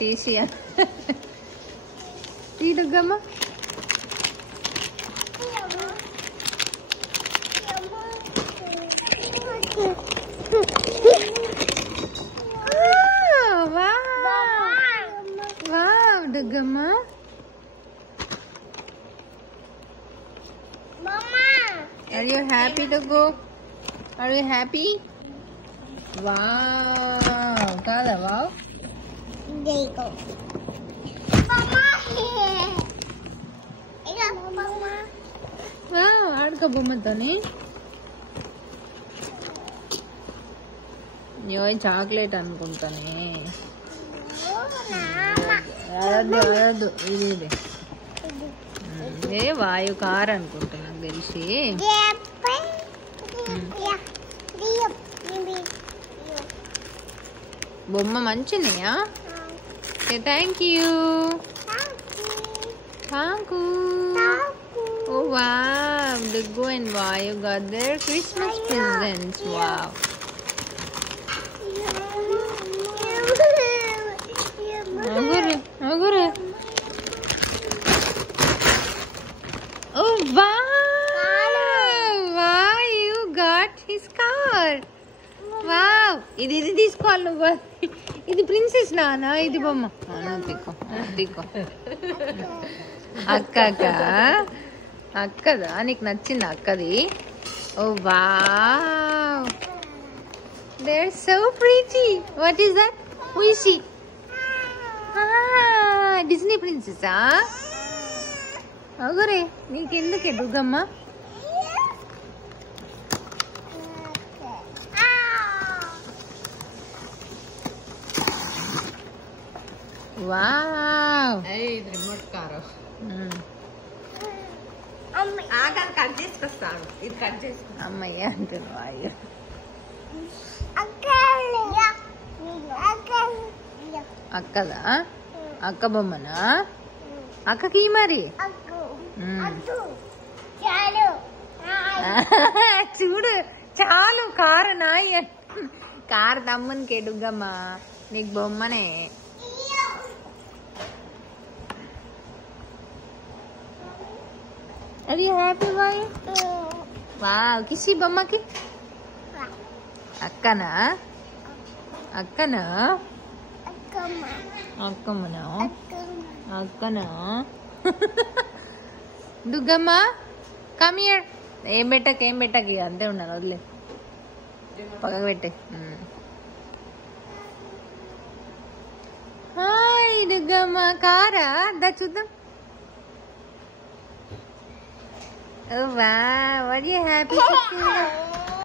తీసి తీడుగమ్మా. Duggama. Mama. Are you happy to go? Are you happy? Wow. Kada wow. There you go. Mama. Ila mama. Wow. Aadka bomma tone. Yo chocolate anukuntane. అరదు ఇది ఏ వాయు car అనుకుంటా నాకు తెలిసి. బొమ్మ మంచినయా. Thank you. Thank you. Oh wow, Duggu and Vayu got their Christmas presents. Wow. Agure. Oh wow! Vayu got his car. Wow! ఇది తీసుకోవాలి నువ్వు. ఇది ప్రిన్సెస్ నానా, ఇది బొమ్మ. తీకో అక్కదా నీకు నచ్చింది అక్కది. Oh wow, they are so pretty. What is that? Who is she? Disney ప్రిన్సెసా? అగురే నీకెందుకే దుగ్గమ్మ? వావ్, ఇది రిమోట్ కారు. కట్ చేసుకొస్తాను. ఇది కట్ చేసుకో. అమ్మయ్య అంటున్నావు. అయ్యో అక్కదా? అక్క బొమ్మనా? అక్కకి మరి చూడు చాలు. కారు నాయ, కారు తమ్మునికి దుగ్గమ్మా, నీకు బొమ్మనే. అది హ్యాపీ బాయ్. వావ్, కిసి బొమ్మకి. అక్కనా? అక్కనా? దుగ్గమ్మ కమ్ హియర్. ఏం పెట్టకి అంతే ఉండాలి. వదిలే, పక్కకు పెట్టే. హాయ్ దుగ్గమ్మ. కారా? దా చూద్దాం. ఓ వావ్, ఆర్ యు హ్యాపీ?